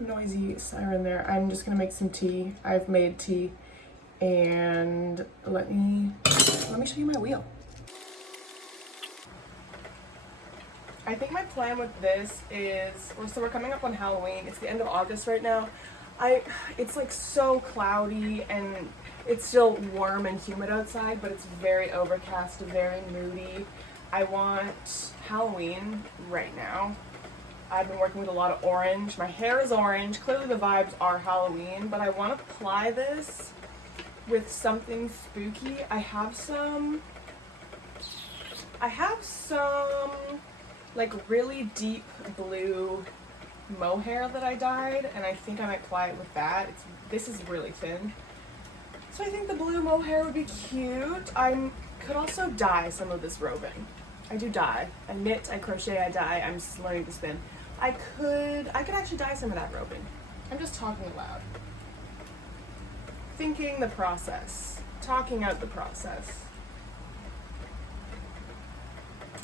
noisy siren there. I'm just gonna make some tea. I've made tea, and let me show you my wheel. I think my plan with this is, so we're coming up on Halloween. It's the end of August right now. It's like so cloudy and it's still warm and humid outside, but it's very overcast, very moody. I want Halloween right now. I've been working with a lot of orange. My hair is orange. Clearly the vibes are Halloween, but I want to apply this with something spooky. I have some like really deep blue mohair that I dyed, and I think I might apply it with that. This is really thin, so I think the blue mohair would be cute. I could also dye some of this roving. I do dye. I knit, I crochet, I dye. I'm just learning to spin. I could actually dye some of that roving. I'm just talking aloud. Thinking the process. Talking out the process.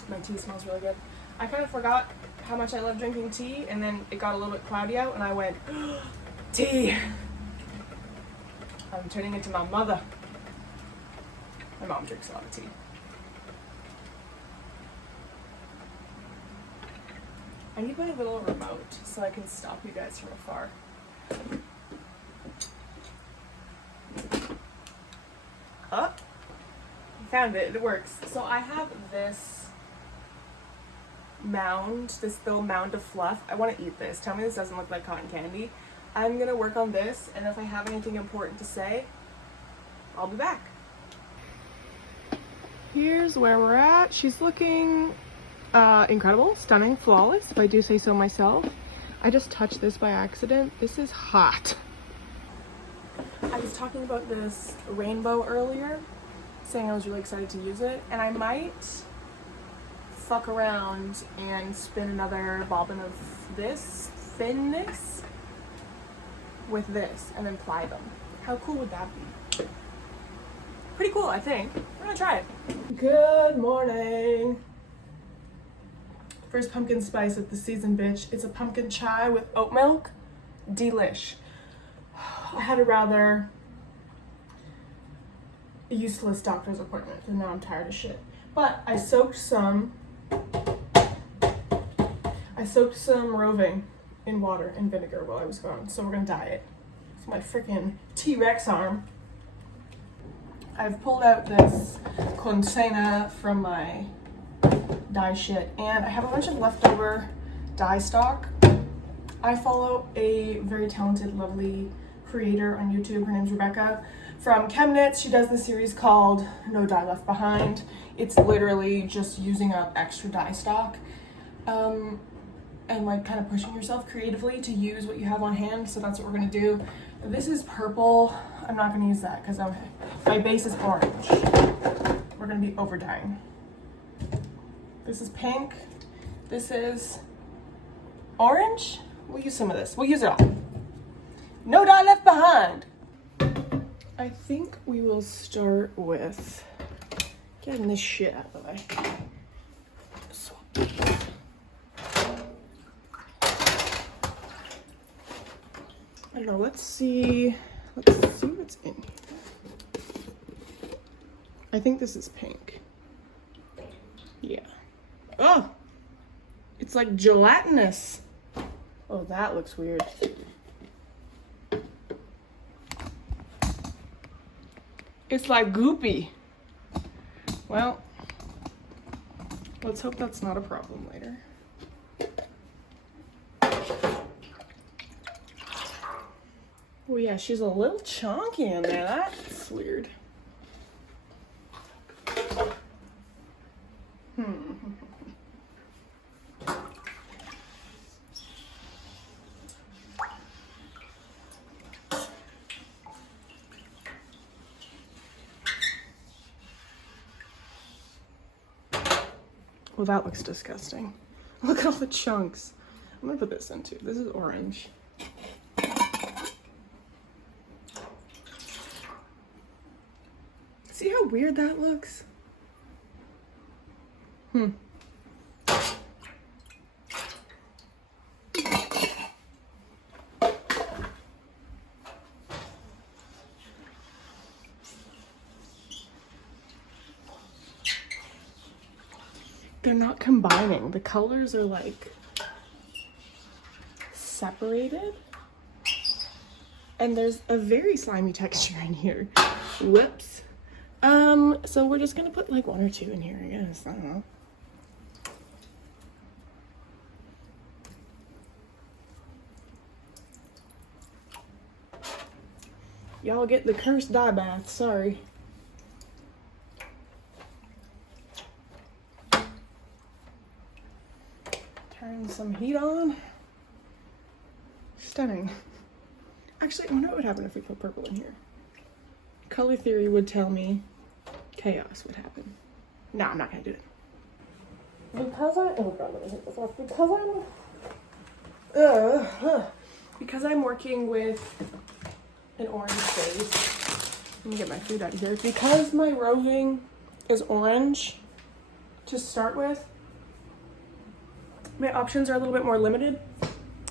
My tea smells really good. I kind of forgot how much I love drinking tea, and then it got a little bit cloudy out, and I went, tea! I'm turning into my mother. My mom drinks a lot of tea. I need my little remote so I can stop you guys from afar. Oh, I found it. It works. So I have this mound, this little mound of fluff. I want to eat this. Tell me this doesn't look like cotton candy. I'm gonna work on this, and if I have anything important to say, I'll be back. Here's where we're at. She's looking incredible, stunning, flawless, if I do say so myself. I just touched this by accident. This is hot. I was talking about this rainbow earlier, saying I was really excited to use it, and I might fuck around and spin another bobbin of this thinness with this and then ply them. How cool would that be? Pretty cool, I think. We're gonna try it. Good morning. First pumpkin spice of the season, bitch. It's a pumpkin chai with oat milk. Delish. I had a rather useless doctor's appointment, and now I'm tired of shit. But I soaked some roving in water and vinegar while I was gone, so we're gonna dye it. It's my freaking T-Rex arm. I've pulled out this container from my dye shit, and I have a bunch of leftover dye stock. I follow a very talented, lovely creator on YouTube. Her name's Rebecca from ChemKnits. She does this series called No Dye Left Behind. It's literally just using up extra dye stock and like kind of pushing yourself creatively to use what you have on hand. So that's what we're gonna do. This is purple. I'm not gonna use that because my base is orange. We're gonna be over dyeing. This is pink. This is orange. We'll use some of this. We'll use it all. No dye left behind. I think we will start with getting this shit out of the way. Swap these. I don't know, let's see what's in here. I think this is pink. Yeah. Oh, it's like gelatinous. Oh, that looks weird. It's like goopy. Well, let's hope that's not a problem later. Oh yeah, she's a little chunky in there. That's weird. Well, that looks disgusting. Look at all the chunks. I'm gonna put this in too. This is orange. See how weird that looks? they're not combining. The colors are like separated. And there's a very slimy texture in here. Whoops. So we're just gonna put like 1 or 2 in here, I guess. I don't know. Y'all get the cursed dye bath, sorry. Turn some heat on. Stunning. Actually, I wonder what would happen if we put purple in here. Color theory would tell me chaos would happen. No, I'm not gonna do it. Because I'm working with an orange base. Let me get my food out of here. Because my roving is orange to start with, my options are a little bit more limited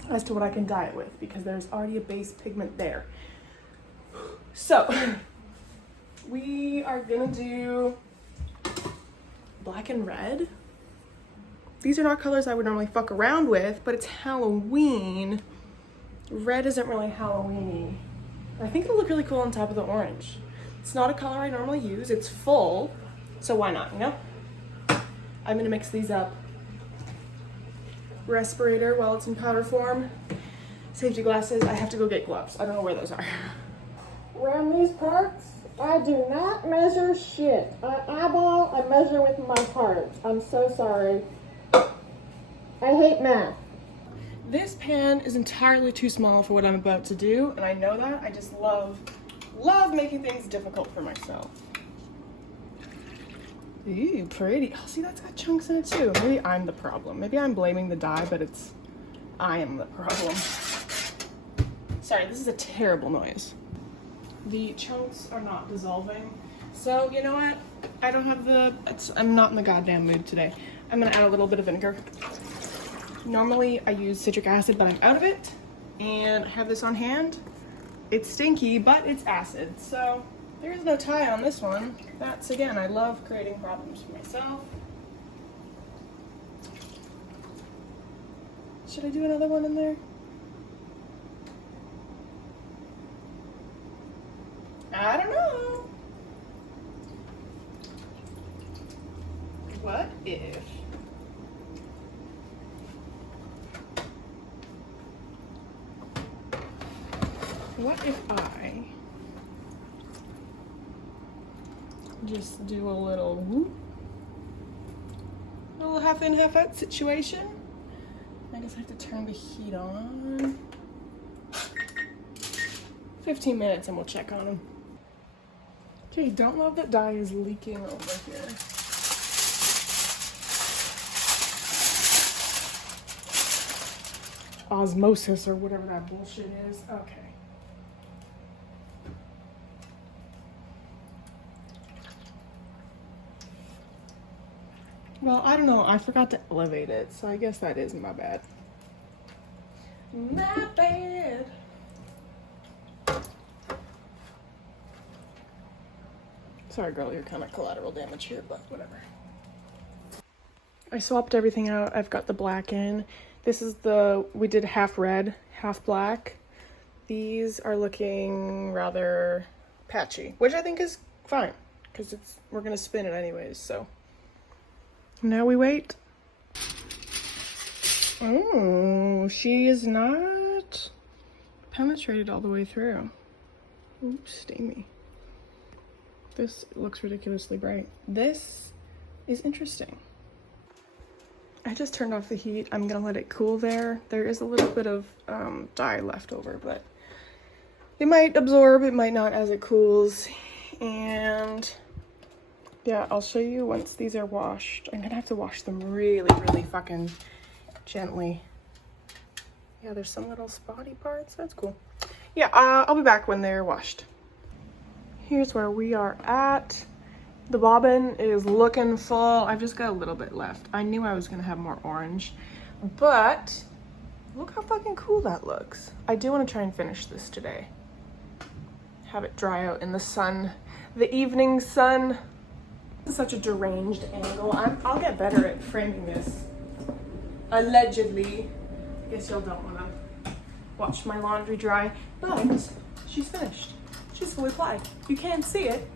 as to what I can dye it with because there's already a base pigment there. So we are gonna do black and red. These are not colors I would normally fuck around with, but it's Halloween. Red isn't really Halloween-y. I think it'll look really cool on top of the orange. It's not a color I normally use. It's full, so why not, you know? I'm gonna mix these up. Respirator while it's in powder form. Safety glasses. I have to go get gloves. I don't know where those are. Around these parts, I do not measure shit. I eyeball, I measure with my heart. I'm so sorry. I hate math. This pan is entirely too small for what I'm about to do, and I know that. I just love making things difficult for myself. Ooh, pretty. Oh, see, that's got chunks in it too. Maybe I'm the problem. Maybe I'm blaming the dye, but I am the problem. Sorry, this is a terrible noise. The chunks are not dissolving. So, you know what? I don't have I'm not in the goddamn mood today. I'm gonna add a little bit of vinegar. Normally I use citric acid, but I'm out of it. And I have this on hand. It's stinky, but it's acid. So there is no tie on this one. That's, again, I love creating problems for myself. Should I do another one in there? I don't know. What if? What if I just do a little whoop, a little half in, half out situation? I guess I have to turn the heat on. 15 minutes and we'll check on them. Okay, don't love that dye is leaking over here. Osmosis or whatever that bullshit is. Okay. Well, I don't know. I forgot to elevate it, so I guess that is my bad. My bad. Sorry, girl, you're kind of collateral damage here, but whatever. I swapped everything out. I've got the black in. This is we did half red, half black. These are looking rather patchy, which I think is fine, because we're gonna spin it anyways, so. Now we wait. Oh, she is not penetrated all the way through. Oops, steamy. This looks ridiculously bright. This is interesting. I just turned off the heat. I'm gonna let it cool there. There is a little bit of dye left over, but it might absorb, it might not as it cools. And yeah, I'll show you once these are washed. I'm gonna have to wash them really, really fucking gently. Yeah, there's some little spotty parts. That's cool. Yeah, I'll be back when they're washed. Here's where we are at. The bobbin is looking full. I've just got a little bit left. I knew I was gonna have more orange, but look how fucking cool that looks. I do want to try and finish this today. Have it dry out in the sun, the evening sun. This is such a deranged angle. I'll get better at framing this. Allegedly. I guess y'all don't want to watch my laundry dry, but she's finished. She's fully applied. You can't see it,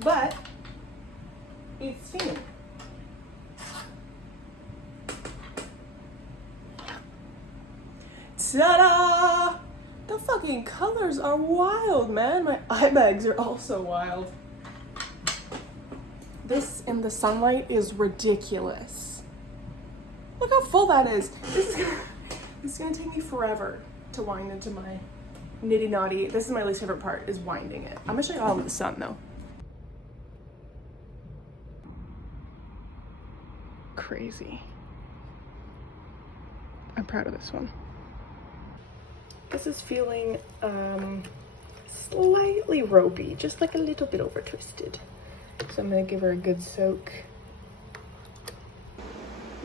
but it's steaming. Ta-da! The fucking colors are wild, man. My eye bags are also wild. This in the sunlight is ridiculous. Look how full that is. This is gonna take me forever to wind into my nitty naughty. This is my least favorite part, is winding it. I'm gonna show you all with the sun though. Crazy. I'm proud of this one. This is feeling slightly ropey, just like a little bit over twisted. So I'm gonna give her a good soak.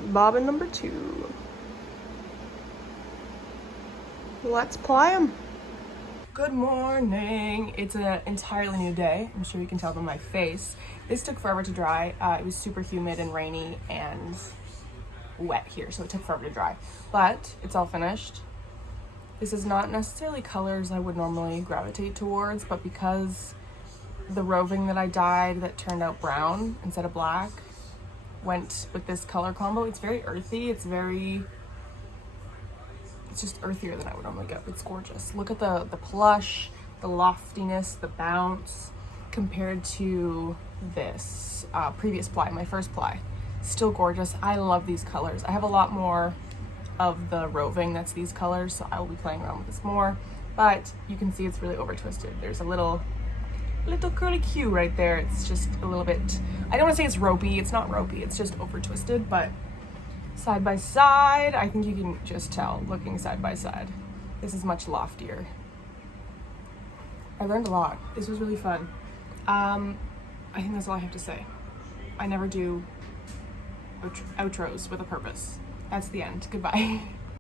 Bobbin number 2. Let's ply them. Good morning. It's an entirely new day. I'm sure you can tell by my face. This took forever to dry. It was super humid and rainy and wet here, so it took forever to dry. But it's all finished. This is not necessarily colors I would normally gravitate towards, but because the roving that I dyed that turned out brown instead of black went with this color combo, it's very earthy. It's just earthier than I would normally go. It's gorgeous. Look at the plush, the loftiness, the bounce compared to this previous ply, my first ply. Still gorgeous. I love these colors. I have a lot more of the roving that's these colors, so I will be playing around with this more, but you can see it's really over twisted. There's a little curly Q right there. It's just a little bit, I don't want to say it's ropey. It's not ropey, it's just over twisted, but side by side, I think you can just tell looking side by side. This is much loftier. I learned a lot. This was really fun. I think that's all I have to say. I never do outros with a purpose. That's the end. Goodbye.